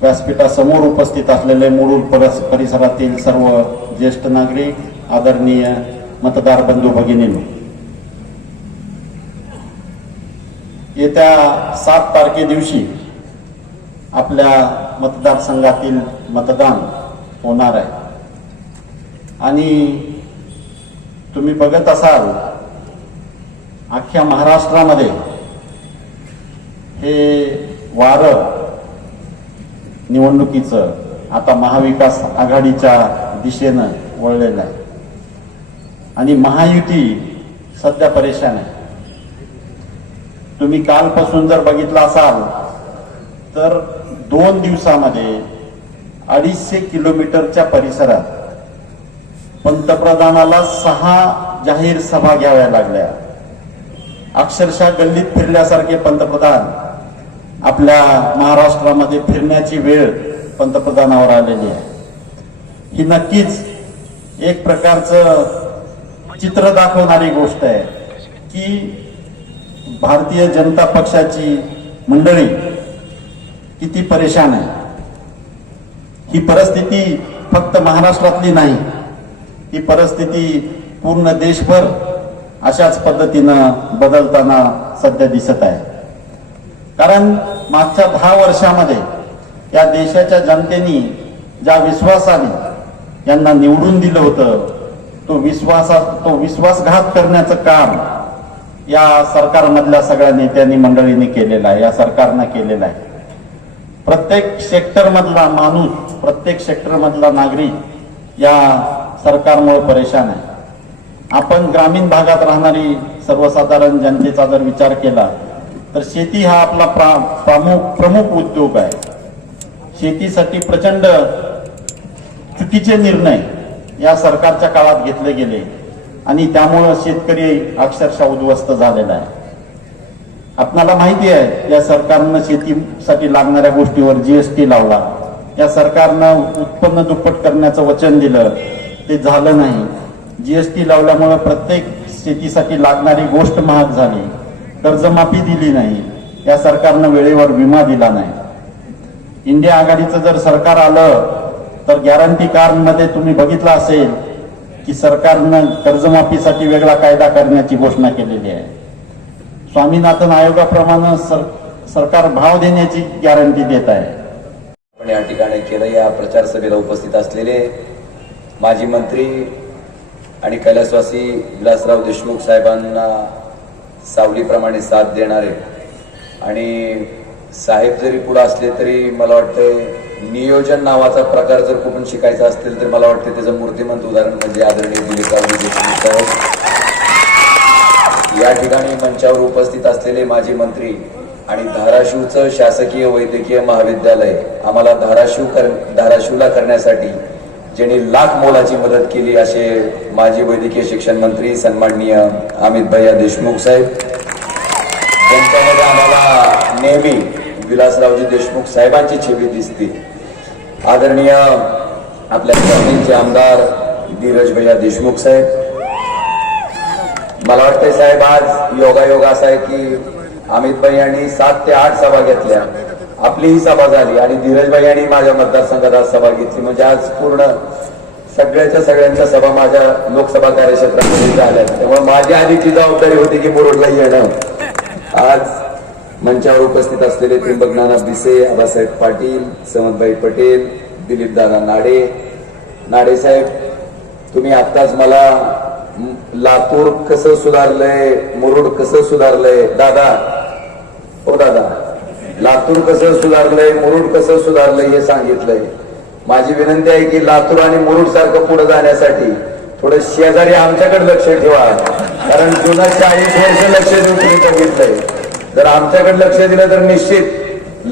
व्यासपीठासमोर उपस्थित असलेले मुरुड परस परिसरातील सर्व ज्येष्ठ नागरिक आदरणीय मतदार बंधू भगिनींनो येत्या सात तारखे दिवशी आपल्या मतदारसंघातील मतदान होणार आहे. आणि तुम्ही बघत असाल अख्ख्या महाराष्ट्रामध्ये हे वारं निवडणुकीचं आता महाविकास आघाडीच्या दिशेनं वळलेलं आहे. आणि महायुती सध्या परेशान आहे. तुम्ही कालपासून जर बघितलं असाल तर दोन दिवसामध्ये अडीचशे किलोमीटरच्या परिसरात पंतप्रधानाला सहा जाहीर सभा घ्याव्या लागल्या. अक्षरशः गल्लीत फिरल्यासारखे पंतप्रधान आपल्या महाराष्ट्रामध्ये फिरण्याची वेळ पंतप्रधानावर आलेली आहे. ही नक्कीच एक प्रकारचं चित्र दाखवणारी गोष्ट आहे की भारतीय जनता पक्षाची मंडळी किती परेशान आहे. ही परिस्थिती फक्त महाराष्ट्रातली नाही ही परिस्थिती पूर्ण देशभर अशाच पद्धतीनं बदलताना सध्या दिसत आहे. कारण मागच्या दहा वर्षामध्ये या देशाच्या जनतेने ज्या विश्वासाने यांना निवडून दिलं होतं तो विश्वासा तो विश्वासघात करण्याचं काम या सरकारमधल्या सगळ्या नेत्यांनी मंडळींनी केलेलं आहे या सरकारनं केलेलं आहे. प्रत्येक सेक्टरमधला माणूस प्रत्येक सेक्टरमधला नागरिक या सरकारमुळे परेशान आहे. आपण ग्रामीण भागात राहणारी सर्वसाधारण जनतेचा जर विचार केला तर शेती हा आपला प्रा- प्रमुख प्रमुख उद्योग आहे. शेतीसाठी प्रचंड चुकीचे निर्णय या सरकारच्या काळात घेतले गेले आणि त्यामुळं शेतकरी अक्षरशः उद्ध्वस्त झालेला आहे. आपणाला माहिती आहे या सरकारनं शेतीसाठी लागणाऱ्या गोष्टीवर जीएसटी लावला. या सरकारनं उत्पन्न दुप्पट करण्याचं वचन दिलं. ते झालं नाही. जीएसटी लावल्यामुळे प्रत्येक शेतीसाठी लागणारी गोष्ट महाग झाली. कर्जमाफी दिली नाही. या सरकारनं वेळेवर विमा दिला नाही. इंडिया आघाडीचं जर सरकार आलं तर गॅरंटी कार्डमध्ये तुम्ही बघितलं असेल की सरकारनं कर्जमाफीसाठी वेगळा कायदा करण्याची घोषणा केलेली आहे. स्वामीनाथन आयोगाप्रमाणे सर सरकार भाव देण्याची गॅरंटी देत आहे. आपण या ठिकाणी केलं या प्रचार सभेला उपस्थित असलेले माजी मंत्री आणि कैलासवासी विलासराव देशमुख साहेबांना सावलीप्रमाणे साथ देणारे. आणि साहेब जरी पुढे असले तरी मला वाटतं नियोजन नावाचा प्रकार जर कुठून शिकायचा असतील तर मला वाटतं त्याचं मूर्तिमंत उदाहरण म्हणजे आदरणीय दिलीपराव साहेब हो. या ठिकाणी मंचावर उपस्थित असलेले माजी मंत्री आणि धाराशिवचं शासकीय वैद्यकीय महाविद्यालय आम्हाला धाराशिव कर धाराशिवला करण्यासाठी ज्यांनी लाख मोलाची मदत केली असे माजी वैद्यकीय शिक्षण मंत्री सन्माननीय अमित भैया देशमुख साहेब. त्यांच्यामध्ये आम्हाला नेहमी विलासरावजी देशमुख साहेबांची छबी दिसते. आदरणीय आपल्या जमिनीचे आमदार धीरज भैया देशमुख साहेब. मला वाटतंय साहेब आज योगायोग असा आहे की अमितभाई यांनी सात ते आठ सभा घेतल्या. आपली ही सभा झाली आणि धीरजभाई यांनी माझ्या मतदारसंघात आज सभा घेतली. म्हणजे आज पूर्ण सगळ्याच्या सगळ्यांच्या सभा माझ्या लोकसभा कार्यक्षेत्रामध्ये झाल्या त्यामुळे माझी आधीची जबाबदारी होती की मुरुडला येणं. आज मंचावर उपस्थित असलेले त्रिंबक नाना भिसे आबासाहेब पाटील समतभाई पटेल दिलीप दादा नाडे. नाडे साहेब तुम्ही आत्ताच मला लातूर कसं सुधारलंय मुरुड कसं सुधारलंय? दादा. हो दादा. लातूर कसं सुधारलंय मुरुड कसं सुधारलंय हे सांगितलंय. माझी विनंती आहे की लातूर आणि मुरुड सारखं पुढे जाण्यासाठी थोडं शेजारी आमच्याकडे लक्ष ठेवा. कारण जुनं चाळीस वर्ष लक्ष देऊन तुम्ही बघितलंय. जर आमच्याकडे लक्ष दिलं तर निश्चित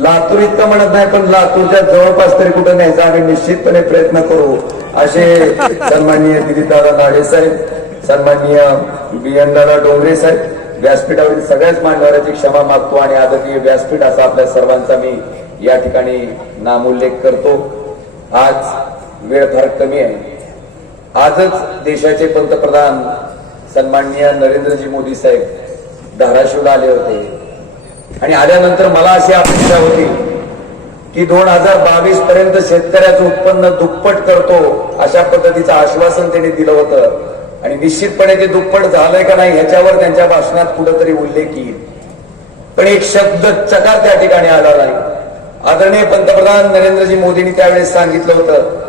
लातूर इतकं म्हणत नाही पण लातूरच्या जवळपास तरी कुठं न्यायचा आम्ही निश्चितपणे प्रयत्न करू असे सन्माननीय दिलीपदादा नाडे साहेब सन्माननीय बी एन दादा डोंगरे साहेब व्यासपीठावरील सगळ्याच मान्यवरांची क्षमा मागतो आणि आदरणीय व्यासपीठ असा आपल्या सर्वांचा मी या ठिकाणी नामोल्लेख करतो. आज वेळ फार कमी आहे. आजच देशाचे पंतप्रधान सन्माननीय नरेंद्रजी मोदी साहेब धाराशिवला आले होते. आणि आल्यानंतर मला अशी अपेक्षा होती की दोन हजार बावीस पर्यंत शेतकऱ्याचं उत्पन्न दुप्पट करतो अशा पद्धतीचं आश्वासन त्यांनी दिलं होतं. आणि निश्चितपणे ते दुप्पट झालंय का नाही ह्याच्यावर त्यांच्या भाषणात कुठंतरी उल्लेख येईल. पण एक शब्द चकार त्या ठिकाणी आला नाही. आदरणीय पंतप्रधान नरेंद्रजी मोदींनी त्यावेळेस सांगितलं होतं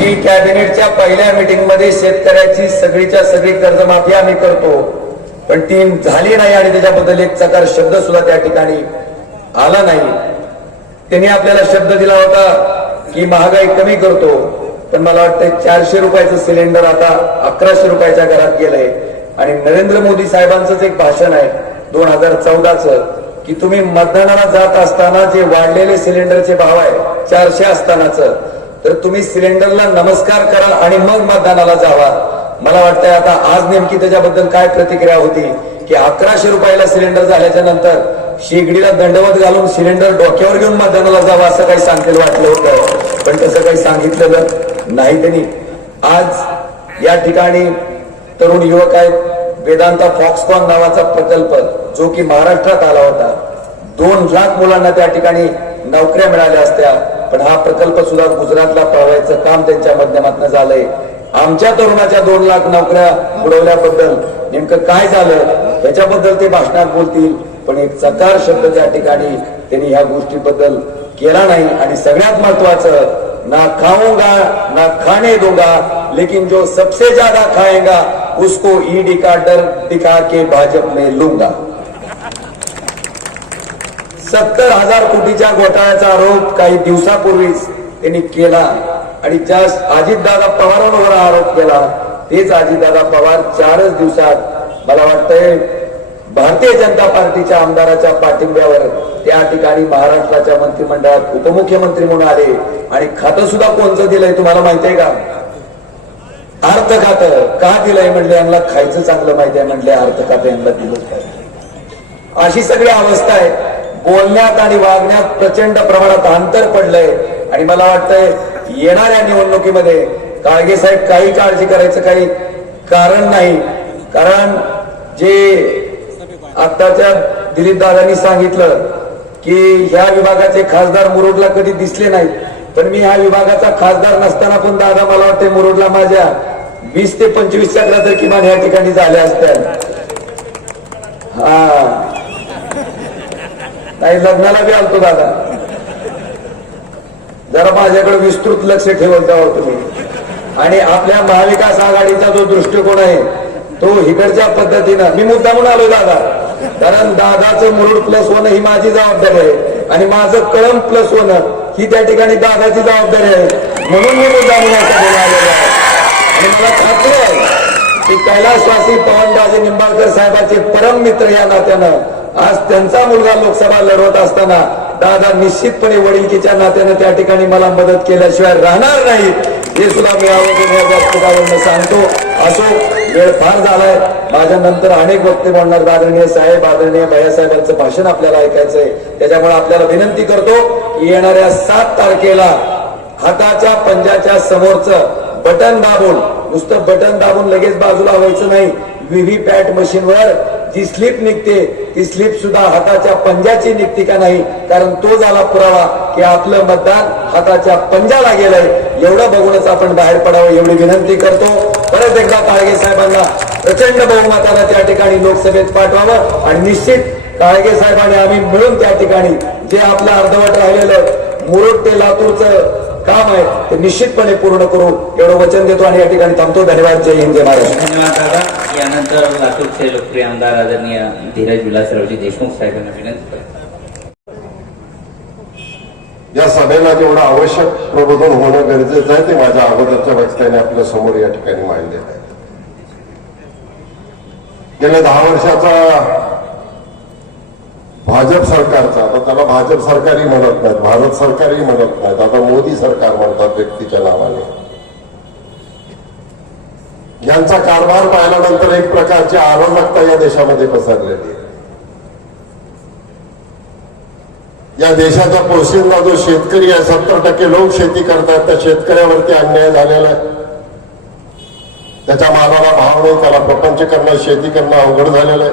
की कॅबिनेटच्या पहिल्या मीटिंगमध्ये शेतकऱ्याची सगळीच्या सगळी कर्जमाफी आम्ही करतो पण ती झाली नाही आणि त्याच्याबद्दल एक चकार शब्द सुद्धा त्या ठिकाणी आला नाही. त्यांनी आपल्याला शब्द दिला होता की महागाई कमी करतो पण मला वाटतं चारशे रुपयाचं सिलेंडर आता अकराशे रुपयाच्या घरात गेलंय. आणि नरेंद्र मोदी साहेबांचंच एक भाषण आहे दोन हजार चौदाचं की तुम्ही मतदानाला जात असताना जे वाढलेले सिलेंडरचे भाव आहे चारशे असतानाच तर तुम्ही सिलेंडरला नमस्कार करा आणि मग मतदानाला जावा. मला वाटतंय आता आज नेमकी त्याच्याबद्दल काय प्रतिक्रिया होती की अकराशे रुपयाला सिलेंडर झाल्याच्यानंतर शेगडीला दंडवत घालून सिलेंडर डोक्यावर घेऊन मतदानाला जावं असं काही सांगेल वाटलं होतं. पण तसं काही सांगितलेलं नाही त्यांनी. आज या ठिकाणी तरुण युवक आहेत. वेदांता फॉक्सकॉन नावाचा प्रकल्प जो की महाराष्ट्रात आला होता. दोन लाख मुलांना त्या ठिकाणी नोकऱ्या मिळाल्या असत्या. पण हा प्रकल्प सुद्धा गुजरातला पळवायचं काम त्यांच्या माध्यमातून झालंय. आमच्या तरुणाच्या दोन लाख नोकऱ्या बुडवल्याबद्दल नेमकं काय झालं? याच्याबद्दल ते भाषणात बोलतील. पण एक चकार शब्द त्या ठिकाणी त्यांनी ह्या गोष्टीबद्दल केला नाही आणि सगळ्यात महत्वाचं ना खाऊंगा ना खाने दूंगा लेकिन जो सबसे ज्यादा खाएगा उसको ईडी का डर दिखा के भाजप में लूंगा। सत्तर हजार कोटीच्या घोटाळ्याचा आरोप काही दिवसापूर्वीच त्यांनी केला आणि ज्या अजितदादा पवारांवर आरोप केला तेच अजितदादा पवार चारच दिवसात मला वाटतंय भारतीय जनता पार्टीच्या आमदाराच्या पाठिंब्यावर त्या ठिकाणी महाराष्ट्राच्या मंत्रिमंडळात उपमुख्यमंत्री म्हणून आले. आणि खातं सुद्धा कोणतं दिलंय तुम्हाला माहिती आहे का? अर्थ खातं. का दिलंय म्हणले? यांना खायचं चांगलं माहिती आहे म्हणले. अर्थ खातं यांना दिलंच पाहिजे. अशी सगळी अवस्था आहे. बोलण्यात आणि वागण्यात प्रचंड प्रमाणात अंतर पडलंय. आणि मला वाटतंय येणाऱ्या निवडणुकीमध्ये काळगे साहेब काही काळजी करायचं काही कारण नाही. कारण जे आताच्या दिलीप दादांनी सांगितलं की ह्या विभागाचे खासदार मुरुडला कधी दिसले नाहीत. पण मी ह्या विभागाचा खासदार नसताना पण दादा मला वाटते मुरुडला माझ्या वीस ते पंचवीस चक्रा तर किमान या ठिकाणी झाल्या असत्या हा. नाही लग्नाला बी आलतो दादा. जरा माझ्याकडे विस्तृत लक्ष ठेवत जावं हो तुम्ही. आणि आपल्या महाविकास आघाडीचा जो दृष्टिकोन आहे तो इकडच्या पद्धतीनं मी मुद्दा म्हणून आलो दादा. कारण दादाचं मुरुड प्लस होणं ही माझी जबाबदारी आहे. आणि माझं कळम प्लस होणं ही त्या ठिकाणी दादाची जबाबदारी आहे. म्हणून मी मुद्दा म्हणून आलेलो आहे. आणि मला खात्री आहे की कैलासवासी पवनराजे निंबाळकर साहेबांचे परम मित्र या नात्यानं आज त्यांचा मुलगा लोकसभा लढवत असताना दादा निश्चितपणे वडिलकीच्या नात्याने त्या ठिकाणी मला मदत केल्याशिवाय राहणार नाही हे सुद्धा मी आवर्जून सांगतो. असो वेळ फार झालाय. माझ्या नंतर अनेक वक्ते बोलणार आदरणीय साहेब आदरणीय भैयासाहेबांचं भाषण आपल्याला ऐकायचंय. त्याच्यामुळे आपल्याला विनंती करतो की येणाऱ्या सात तारखेला हाताच्या पंजाच्या समोरचं बटन दाबून नुसतं बटन दाबून लगेच बाजूला व्हायचं नाही. व्हीव्हीपॅट मशीनवर जी स्लिप निघते ती स्लिप सुद्धा हाताच्या पंजाची निघते का नाही? कारण तो झाला पुरावा की आपलं मतदान हाताच्या पंजाला गेलंय. एवढं बघूनच आपण बाहेर पडावं एवढी विनंती करतो. परत एकदा काळगे साहेबांना प्रचंड बहुमतानं त्या ठिकाणी लोकसभेत पाठवावं आणि निश्चित काळगे साहेबांनी आम्ही मिळून त्या ठिकाणी जे आपलं अर्धवट राहिलेलं मुरुड ते लातूरचं काम आहे ते निश्चितपणे पूर्ण करू. एवढं वचन देतो आणि या ठिकाणी थांबतो. धन्यवाद. जय हिंद जय महाराष्ट्र. धन्यवाद दादा. यानंतर लातूरचे लोकप्रिय आमदार आदरणीय धीरज विलासरावजी देशमुख साहेबांना विनंती करतो. या सभेला जेवढं आवश्यक प्रबोधन होणं गरजेचं आहे ते माझ्या अगोदरच्या वक्त्याने आपल्यासमोर या ठिकाणी मांडलेलं आहे गेल्या दहा वर्षाचा भाजप सरकारचा आता त्याला भाजप सरकारही म्हणत नाहीत भारत सरकारही म्हणत नाहीत आता मोदी सरकार म्हणतात व्यक्तीच्या नावाने. यांचा कारभार पाहिल्यानंतर एक प्रकारची अराजकता या देशामध्ये पसरलेली आहे. या देशाचा पोशिंदा जो शेतकरी आहे सत्तर टक्के लोक शेती करतात त्या शेतकऱ्यावरती अन्याय झालेला आहे. त्याच्या मालाला भाव नाही त्याला प्रपंच करणं शेती करणं अवघड झालेलं आहे.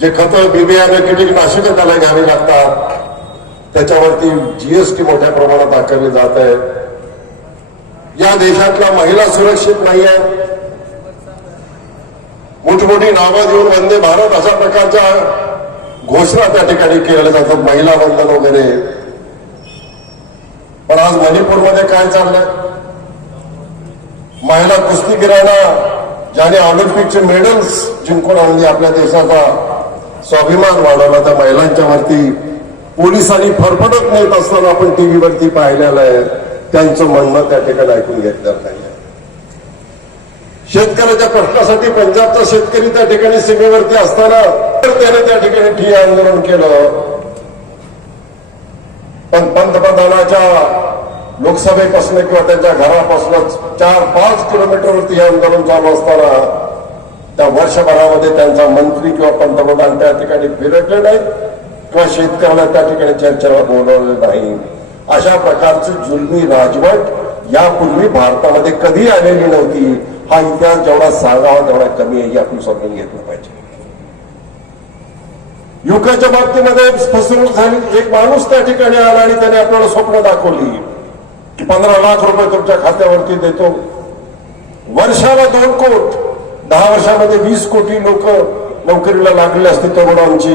जे खतं बिबियानं कीटकनाशकं त्याला घ्यावी लागतात त्याच्यावरती जीएसटी मोठ्या प्रमाणात आकारले जात आहे. या देशातल्या महिला सुरक्षित नाही आहे. मोठमोठी नावं देऊन वंदे भारत अशा प्रकारच्या घोषणा त्या ठिकाणी केल्या जातात महिला बंधन वगैरे. पण आज मणिपूरमध्ये काय चाललंय? महिला कुस्तीगिरांना ज्याने ऑलिम्पिकचे मेडल्स जिंकून आणले आपल्या देशाचा स्वाभिमान वाढवला त्या महिलांच्या वरती पोलिसांनी फरफडत नेत असताना आपण टीव्हीवरती पाहिलेलं आहे. त्यांचं म्हणणं त्या ठिकाणी ऐकून घेतलेलं नाही शेतकऱ्याच्या प्रश्नासाठी पंजाबचा शेतकरी त्या ठिकाणी सीमेवरती असताना तर त्याने त्या ठिकाणी ठिय आंदोलन केलं. पण पंतप्रधानाच्या लोकसभेपासून किंवा त्यांच्या घरापासूनच चार पाच किलोमीटरवरती हे आंदोलन चालू असताना त्या वर्षभरामध्ये त्यांचा मंत्री किंवा पंतप्रधान त्या ठिकाणी फिरकले नाहीत किंवा शेतकऱ्याला त्या ठिकाणी चर्चेला बोलवले नाही. अशा प्रकारची जुलमी राजवट यापूर्वी भारतामध्ये कधी आलेली नव्हती. हा इतिहास जेवढा सांगावा तेवढा कमी आहे हे आपण समजून घेतलं पाहिजे. युगाच्या बाबतीमध्ये फसवणूक झाली. एक माणूस त्या ठिकाणी आला आणि त्याने आपल्याला स्वप्न दाखवली. की पंधरा लाख रुपये तुमच्या खात्यावरती देतो. वर्षाला दोन कोट. दहा वर्षामध्ये वीस कोटी लोक नोकरीला लागले असते तरुणांची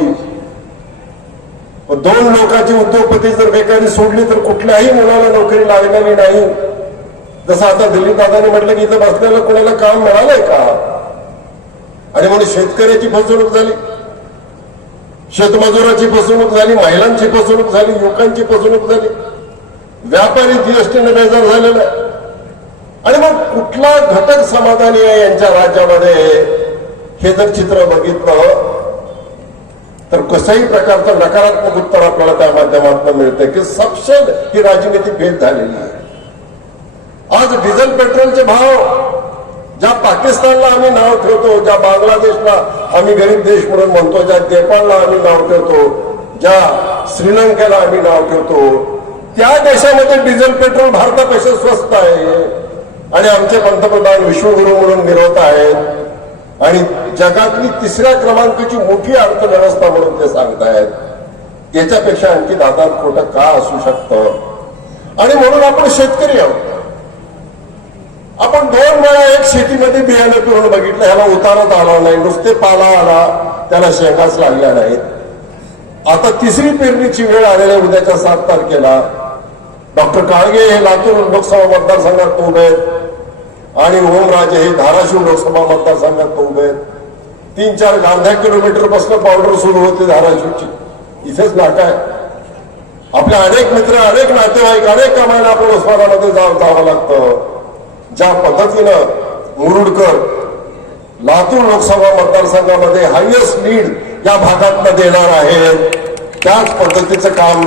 दोन लोकांची उद्योगपती जर बेकारी सोडली तर कुठल्याही मुलाला नोकरी लागलेली नाही. जसं आता दिलीप दादाने म्हटलं की इथं बसलेलं कोणाला काम मिळालंय का? आणि म्हणून शेतकऱ्याची फसवणूक झाली. शेतमजुराची फसवणूक झाली महिलांची फसवणूक झाली युवकांची फसवणूक झाली. व्यापारी जीएसटीने बेजार झालेला आहे. आणि मग कुठला घटक समाधानी आहे यांच्या राज्यामध्ये हे जर चित्र बघितलं तर कसंही प्रकारचं नकारात्मक उत्तर आपल्याला त्या माध्यमातून मिळतं की सपशेल ही राजनीती भेद झालेली आहे. आज डिझेल पेट्रोलचे भाव ज्या पाकिस्तानला आम्ही नाव ठेवतो ज्या बांगलादेशला आम्ही गरीब देश म्हणून म्हणतो ज्या नेपाळला आम्ही नाव ठेवतो ज्या श्रीलंकेला आम्ही नाव ठेवतो त्या देशामध्ये डिझेल पेट्रोल भारतापेक्षा स्वस्त आहे. आणि आमचे पंतप्रधान विश्वगुरु म्हणून मिरवत आहेत. आणि जगातली तिसऱ्या क्रमांकाची मोठी अर्थव्यवस्था म्हणून ते सांगतायत. याच्यापेक्षा आणखी दादा खोटं का असू शकतं? आणि म्हणून आपण शेतकरी आहोत. आपण दोन वेळा एक शेतीमध्ये बियाणं करून बघितलं ह्याला उतारत आला नाही नुसते पाला आला त्याला शेंगाच लागल्या नाहीत. आता तिसरी पेरणीची वेळ आलेल्या उद्याच्या सात तारखेला. डॉक्टर काळगे हे लातूर लोकसभा मतदारसंघात उभे आहेत. आणि ओमराजे हे धाराशिव लोकसभा मतदारसंघात उभे आहेत. तीन चार अर्ध्या किलोमीटरपासून पावडर सुरू होते धाराशिवची. इथेच नाका आहे. आपले अनेक मित्र अनेक नातेवाईक अनेक कामाला आपण उस्मानामध्ये जावं लागतं. ज्या पद्धतीनं मुरुडकर लातूर लोकसभा मतदारसंघामध्ये हायएस्ट लीड या भागातनं देणार आहेत त्याच पद्धतीचं काम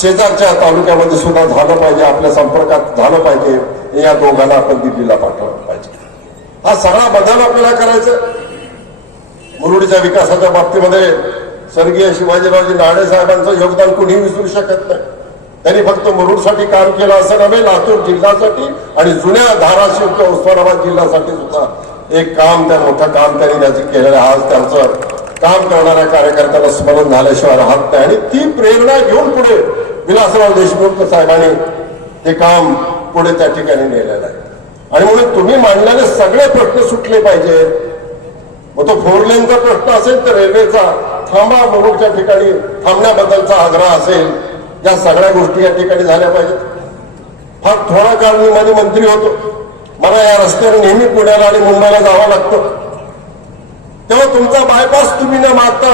शेजारच्या तालुक्यामध्ये सुद्धा झालं पाहिजे आपल्या संपर्कात झालं पाहिजे हे या दोघांना आपण दिल्लीला पाठवलं पाहिजे. हा सगळा बदल आपल्याला करायचं मुरुडच्या विकासाच्या बाबतीमध्ये स्वर्गीय शिवाजीरावजी नाडे साहेबांचं योगदान कुणीही विसरू शकत नाही. त्यांनी फक्त मुरुडसाठी काम केलं असं नव्हे लातूर जिल्ह्यासाठी आणि जुन्या धाराशिव किंवा उस्मानाबाद जिल्ह्यासाठी सुद्धा एक काम त्या मोठं काम त्यांनी त्याचं केलेलं आहे. आज त्यांचं काम करणाऱ्या कार्यकर्त्याला स्मरण झाल्याशिवाय राहत नाही. आणि ती प्रेरणा घेऊन पुढे विलासराव देशमुख साहेबांनी ते काम पुढे त्या ठिकाणी नेलेलं आहे. आणि म्हणून तुम्ही मांडलेले सगळे प्रश्न सुटले पाहिजेत मग तो फोर लेनचा प्रश्न असेल तर रेल्वेचा थांबा मुरुडच्या ठिकाणी थांबण्याबद्दलचा आग्रह असेल या सगळ्या गोष्टी या ठिकाणी झाल्या पाहिजेत. फार थोडा काळ मी माझी मंत्री होतो. मला या रस्त्यावर नेहमी पुण्याला आणि मुंबईला जावं लागतं. तेव्हा तुमचा बायपास तुम्ही न मागता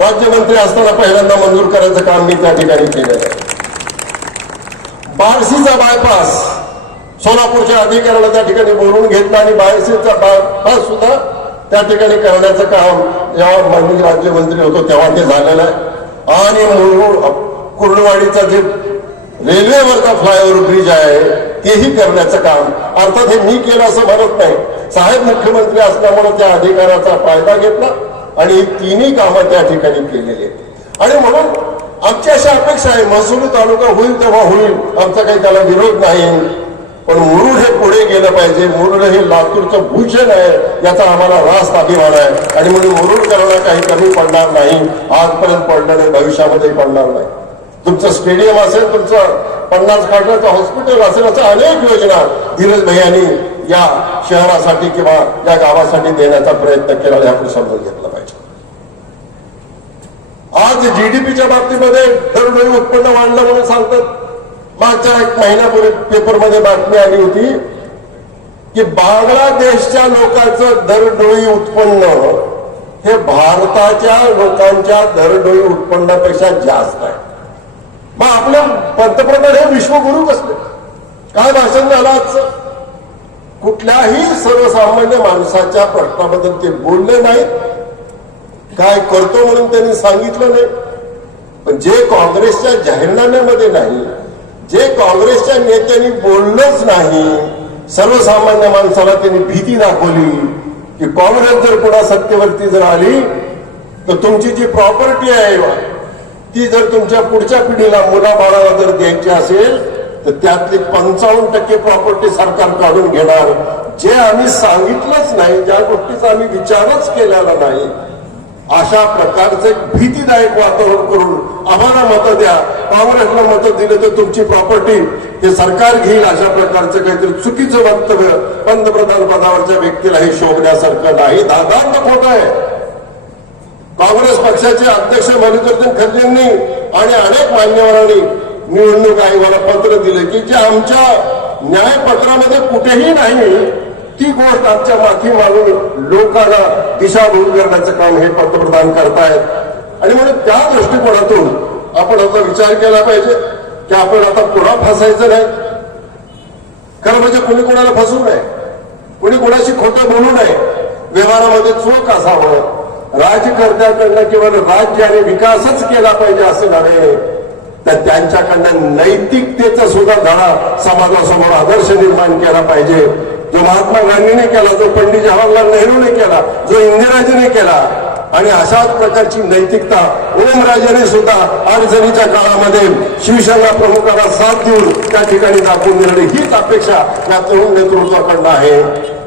राज्यमंत्री असताना पहिल्यांदा मंजूर करायचं काम मी त्या ठिकाणी केलेलं आहे. बारसीचा बायपास सोलापूरच्या अधिकाऱ्याला त्या ठिकाणी बोलून घेतला आणि बारसीचा बायपास सुद्धा त्या ठिकाणी करण्याचं काम जेव्हा मी राज्यमंत्री होतो तेव्हा ते झालेलं आहे. आणि मुरुड कुर्डवाडीचा जे रेल्वेवरचा फ्लायओव्हर ब्रिज आहे तेही करण्याचं काम. अर्थात हे मी केलं असं म्हणत नाही. साहेब मुख्यमंत्री असल्यामुळे त्या अधिकाराचा फायदा घेतला आणि ही तिन्ही कामं त्या ठिकाणी केलेली आहेत. आणि म्हणून आमची अशी अपेक्षा आहे महसुली तालुका होईल तेव्हा होईल. आमचा काही त्याला विरोध नाही. पण मुरुड हे पुढे गेलं पाहिजे. मुरुड हे लातूरचं भूषण आहे याचा आम्हाला रास्त अभिमान आहे. आणि म्हणून मुरुड करायला काही कमी पडणार नाही. आजपर्यंत पडणार नाही भविष्यामध्ये पडणार नाही. तुमचं स्टेडियम असेल तुमचं पन्नास खाटाचं हॉस्पिटल असेल अशा अनेक योजना धीरज भैयांनी या शहरासाठी किंवा या गावासाठी देण्याचा प्रयत्न केला याकडे आपण समजून घेतलं पाहिजे. आज जीडीपीच्या बाबतीमध्ये दरडोई उत्पन्न वाढलं म्हणून सांगतात. मागच्या एक महिन्यापूर्वी पेपरमध्ये बातमी आली होती की बांगलादेशच्या लोकांचं दरडोई उत्पन्न हे भारताच्या लोकांच्या दरडोई उत्पन्नापेक्षा जास्त आहे. मग आपल्या पंतप्रधान हे विश्वगुरु कसले? काय भाषण झालं आजचं? कुठल्याही सर्वसामान्य माणसाच्या प्रश्नाबद्दल ते बोलले नाहीत. काय करतो म्हणून त्यांनी सांगितलं नाही. पण जे काँग्रेसच्या जाहीरनाम्यामध्ये नाही जे काँग्रेसच्या नेत्यांनी बोललंच नाही सर्वसामान्य माणसाला त्यांनी भीती दाखवली की काँग्रेस जर पुन्हा सत्तेवरती जर आली तर तुमची जी प्रॉपर्टी आहे ती जर तुमच्या पुढच्या पिढीला मुलाबाळाला जर द्यायची असेल तर त्यातली पंचावन्न टक्के प्रॉपर्टी सरकार काढून घेणार. जे आम्ही सांगितलंच नाही ज्या गोष्टीचा आम्ही विचारच केलेला नाही अशा प्रकारचं एक भीतीदायक वातावरण करून आम्हाला मतं द्या. काँग्रेसला मतं दिले तर तुमची प्रॉपर्टी हे सरकार घेईल अशा प्रकारचं काहीतरी चुकीचं वक्तव्य पंतप्रधान पदावरच्या व्यक्तीला हे शोभण्यासारखं नाही. दादांत खोटं आहे. काँग्रेस पक्षाचे अध्यक्ष मल्लिकार्जुन खरगे आणि अनेक मान्यवरांनी निवडणूक आयोगाला पत्र दिले की जे आमच्या न्यायपत्रामध्ये कुठेही नाही ती गोष्ट आमच्या माथी मारून लोकांना दिशाभूल करण्याचं काम हे पंतप्रधान करतायत. आणि म्हणून त्या दृष्टिकोनातून आपण आता विचार केला पाहिजे की आपण आता पुन्हा फसायचं नाही. खरं म्हणजे कुणी कोणाला फसू नये? कुणी कोणाशी खोटं बोलू नये? व्यवहारामध्ये चोख असावं. राजकर्त्याकडनं केवळ राज्य आणि विकासच केला पाहिजे असं नव्हे तर त्यांच्याकडनं नैतिकतेचा सुद्धा धडा समाजासमोर आदर्श निर्माण केला पाहिजे. जो महात्मा गांधीने केला जो पंडित जवाहरलाल नेहरूने केला जो इंदिराजीने केला आणि अशाच प्रकारची नैतिकता ओमराजेने सुद्धा अडचणीच्या काळामध्ये शिवसेना प्रमुखाला साथ देऊन त्या ठिकाणी दाखवून दिलेली हीच अपेक्षा या तरुण नेतृत्वाकडनं आहे.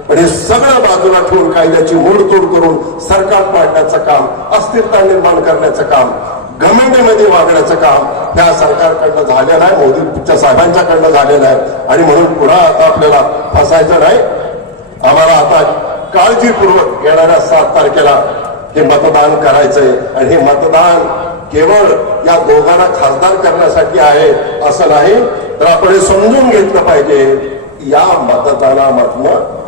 पण हे सगळं बाजूला ठेवून कायद्याची मोडतोड करून सरकार पाडण्याचं काम अस्थिरता निर्माण करण्याचं काम घमंडीमध्ये वागण्याचं काम ह्या सरकारकडनं झालेलं आहे मोदीच्या साहेबांच्याकडनं झालेलं आहे. आणि म्हणून पुन्हा आता आपल्याला फसायचं नाही. आम्हाला आता काळजीपूर्वक येणाऱ्या सात तारखेला हे मतदान करायचंय. आणि हे मतदान केवळ या दोघांना खासदार करण्यासाठी आहे असं नाही तर आपण हे समजून घेतलं पाहिजे. या मतदानामधनं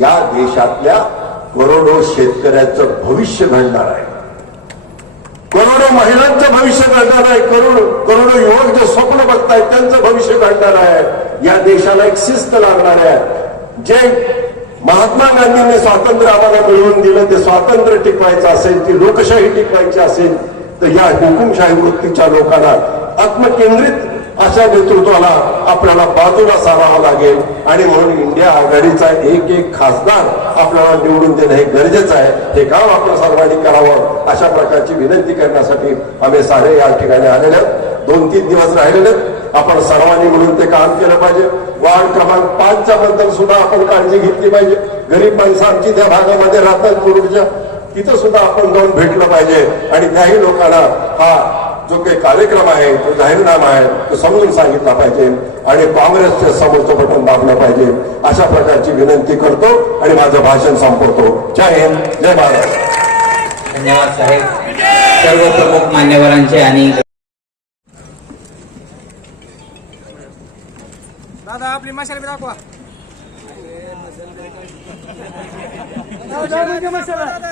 या देशातल्या करोडो शेतकऱ्याचं भविष्य घडणार आहे. करोडो महिलांचं भविष्य घडणार आहे. करोडो करोडो युवक जे स्वप्न बघतायत त्यांचं भविष्य घडणार आहे. या देशाला एक शिस्त लागणार आहे. जे महात्मा गांधींनी स्वातंत्र्य आम्हाला मिळवून दिलं ते स्वातंत्र्य टिकवायचं असेल ती लोकशाही टिकवायची असेल तर या हुकुमशाही वृत्तीच्या लोकांना आत्मकेंद्रित अशा नेतृत्वाला आपल्याला बाजूला सारावं लागेल. आणि म्हणून इंडिया आघाडीचा एक एक खासदार आपल्याला निवडून देणं हे गरजेचं आहे. हे काम आपण सर्वांनी करावं अशा प्रकारची विनंती करण्यासाठी आम्ही सारे या ठिकाणी आलेले दोन तीन दिवस राहिलेले आपण सर्वांनी म्हणून ते काम केलं पाहिजे. वार्ड क्रमांक पाचच्या बद्दल सुद्धा आपण काळजी घेतली पाहिजे. गरीब माणसं आमची त्या भागामध्ये राहतात पूर्वीच्या तिथं सुद्धा आपण जाऊन भेटलं पाहिजे. आणि त्याही लोकांना हा जो काही कार्यक्रम आहे तो जाहीरनामा आहे तो समजून सांगितला पाहिजे आणि काँग्रेसच्या समोरचं बटन दाबलं पाहिजे. अशा प्रकारची विनंती करतो आणि माझं भाषण संपवतो. जय हिंद जय महाराष्ट्र धन्यवाद साहेब. सर्व प्रमुख मान्यवरांचे आणि दादा आपली मशाल बी दाखवा. मशाल.